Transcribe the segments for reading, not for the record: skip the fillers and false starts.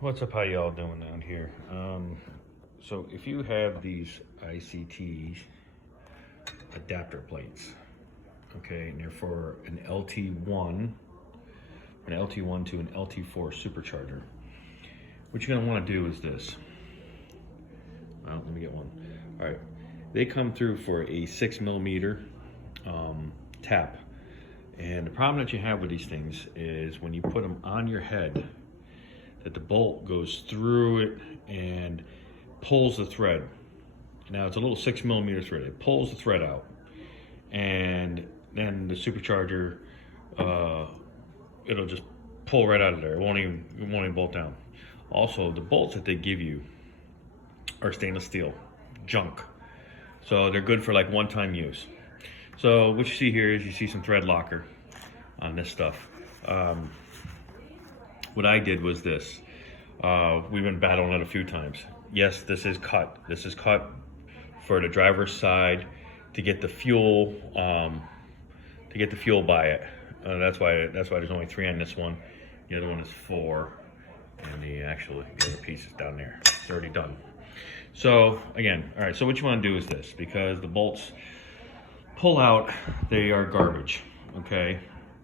What's up? How y'all doing out here? So if you have these ICT adapter plates, okay, and they're for an LT1 to an LT4 supercharger, what you're gonna want to do is this. Well, let me get one. All right, they come through for a 6mm tap, and the problem that you have with these things is when you put them on your head, that the bolt goes through it and pulls the thread. Now it's a little 6mm thread. It pulls the thread out, and then the supercharger, it'll just pull right out of there. It won't even bolt down. Also, the bolts that they give you are stainless steel, junk. So they're good for like one-time use. So what you see here is you see some thread locker on this stuff. What I did was this. We've been battling it a few times. Yes, this is cut. This is cut for the driver's side to get the fuel by it. That's why there's only 3 on this one. The other one is 4, and the other piece is down there. It's already done. So again, all right. So what you want to do is this, because the bolts pull out, they are garbage. Okay.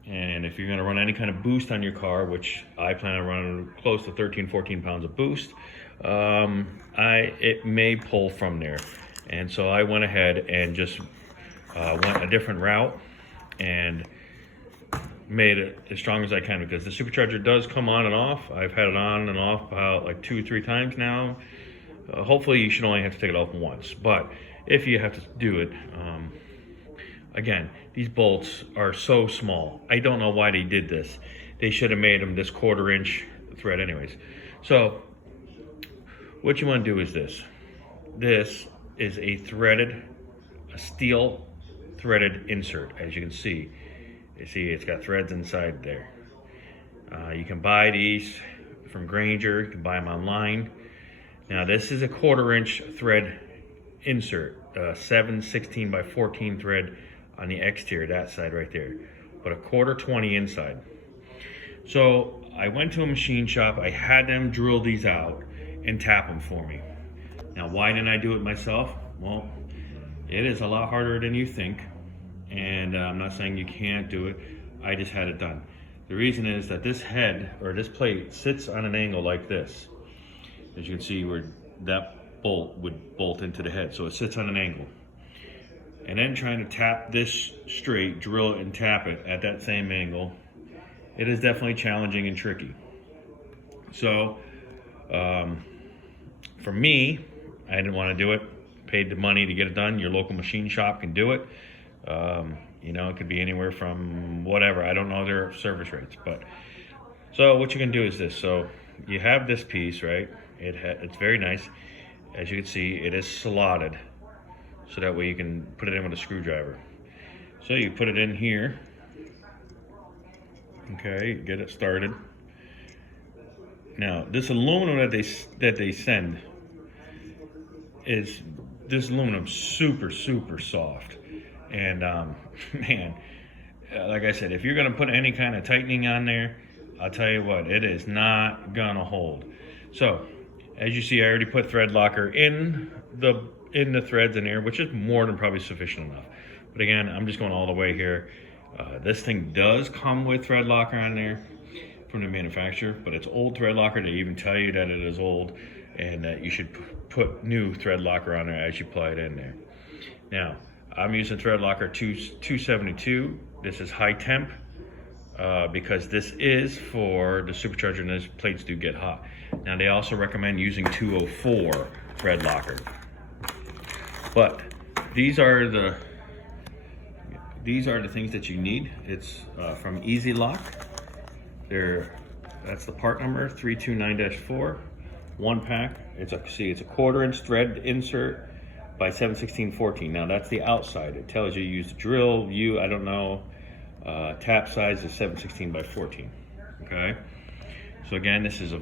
And if you're going to run any kind of boost on your car, which I plan on running close to 13-14 pounds of boost, it may pull from there. And so I went ahead and just went a different route and made it as strong as I can, because the supercharger does come on and off. I've had it on and off about like 2 or 3 times now. Hopefully you should only have to take it off once, but if you have to do it, again, these bolts are so small. I don't know why they did this. They should have made them this 1/4 inch thread anyways. So what you want to do is this. This is a steel threaded insert. As you can see, it's got threads inside there. You can buy these from Granger. You can buy them online. Now this is a 1/4 inch thread insert, 7/16 by 14 thread on the exterior, that side right there, but a 1/4 20 inside. So I went to a machine shop. I had them drill these out and tap them for me. Now, why didn't I do it myself? Well, it is a lot harder than you think, and I'm not saying you can't do it. I just had it done. The reason is that this head, or this plate, sits on an angle like this. As you can see, where that bolt would bolt into the head, so it sits on an angle. And then trying to tap this straight, drill it and tap it at that same angle, it is definitely challenging and tricky. So for me, I didn't want to do it. Paid the money to get it done. Your local machine shop can do it. It could be anywhere from whatever. I don't know their service rates, but so what you can do is this. So you have this piece, right? It's very nice. As you can see, it is slotted, so that way you can put it in with a screwdriver. So you put it in here. Okay, get it started. Now this aluminum that they send is super soft, and man, like I said, if you're gonna put any kind of tightening on there, I'll tell you what, it is not gonna hold. So as you see, I already put thread locker in the threads in here, which is more than probably sufficient enough. But again, I'm just going all the way here. This thing does come with thread locker on there from the manufacturer, but it's old thread locker. They even tell you that it is old and that you should put new thread locker on there as you apply it in there. Now, I'm using thread locker 272. This is high temp because this is for the supercharger, and those plates do get hot. Now, they also recommend using 204 thread locker. But these are the things that you need. It's from Easy Lock. That's the part number 329-4, 1 pack. It's a 1/4 inch thread insert by 7/16-14. Now that's the outside. It tells you use the drill. I don't know. Tap size is 7/16 by 14. Okay. So again, this is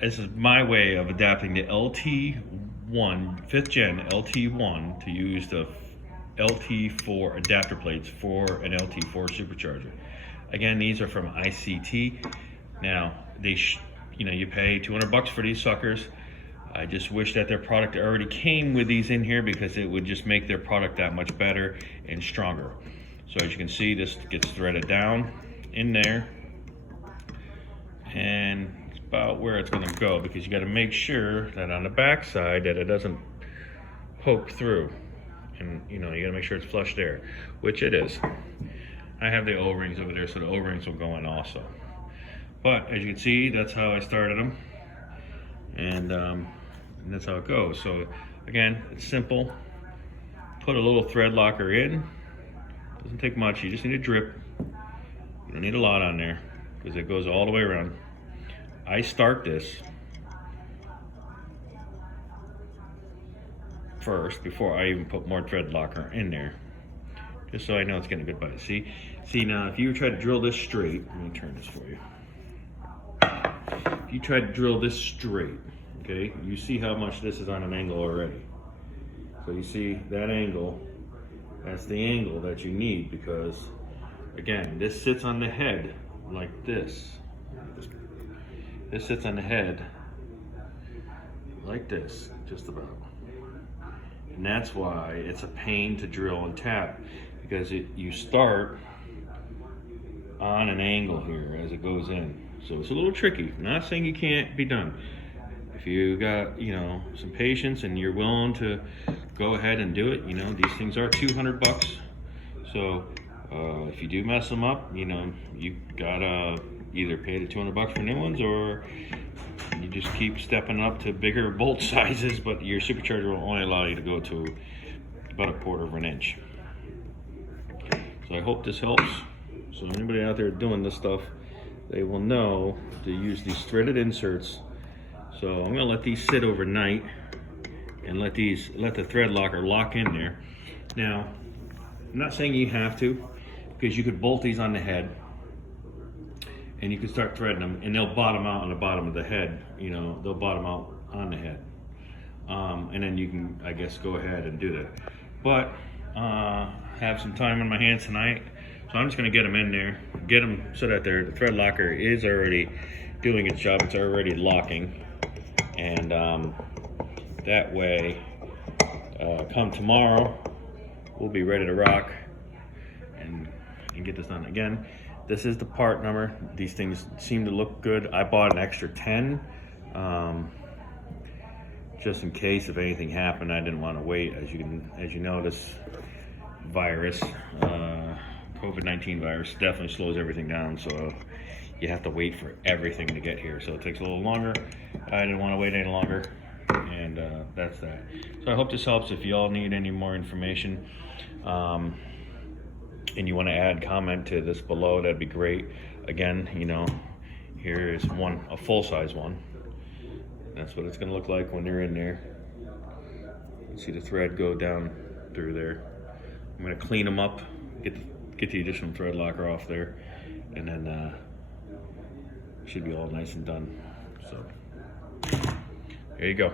this is my way of adapting the LT1 5th gen LT1 to use the LT4 adapter plates for an LT4 supercharger. Again, these are from ICT. Now, you pay $200 for these suckers. I just wish that their product already came with these in here, because it would just make their product that much better and stronger. So as you can see, this gets threaded down in there, and it's about where it's going to go, because you got to make sure that on the back side that it doesn't poke through, and you got to make sure it's flush there, which it is. I have the O-rings over there, so the O-rings will go in also. But as you can see, that's how I started them, and that's how it goes. So again, it's simple. Put a little thread locker in. Doesn't take much. You just need a drip. You don't need a lot on there, because it goes all the way around. I start this first before I even put more thread locker in there, just so I know it's getting a good bite. See now, if you try to drill this straight, let me turn this for you. If you try to drill this straight, okay, you see how much this is on an angle already. So you see that angle, that's the angle that you need, because again, this sits on the head like this. This sits on the head like this, just about. And that's why it's a pain to drill and tap, because you start on an angle here as it goes in. So it's a little tricky. I'm not saying you can't be done. If you got, some patience and you're willing to go ahead and do it, these things are $200. So if you do mess them up, you gotta either pay the $200 for new ones, or you just keep stepping up to bigger bolt sizes, but your supercharger will only allow you to go to about 1/4 of an inch. So I hope this helps. So anybody out there doing this stuff, they will know to use these threaded inserts. So I'm gonna let these sit overnight and let the thread locker lock in there. Now, I'm not saying you have to, because you could bolt these on the head and you can start threading them, and they'll bottom out on the bottom of the head. They'll bottom out on the head. And then you can, I guess, go ahead and do that. But have some time on my hands tonight, so I'm just gonna get them in there, get them so that the thread locker is already doing its job. It's already locking, and that way, come tomorrow, we'll be ready to rock and get this done. Again, this is the part number. These things seem to look good. I bought an extra 10 just in case if anything happened. I didn't want to wait. As you know, this virus, COVID-19 virus, definitely slows everything down. So you have to wait for everything to get here. So it takes a little longer. I didn't want to wait any longer, and that's that. So I hope this helps. If y'all need any more information, and you want to add comment to this below, that'd be great. Again, here is a full-size one. That's what it's going to look like when they're in there. You see the thread go down through there. I'm going to clean them up, get the additional thread locker off there, and then it should be all nice and done. So there you go.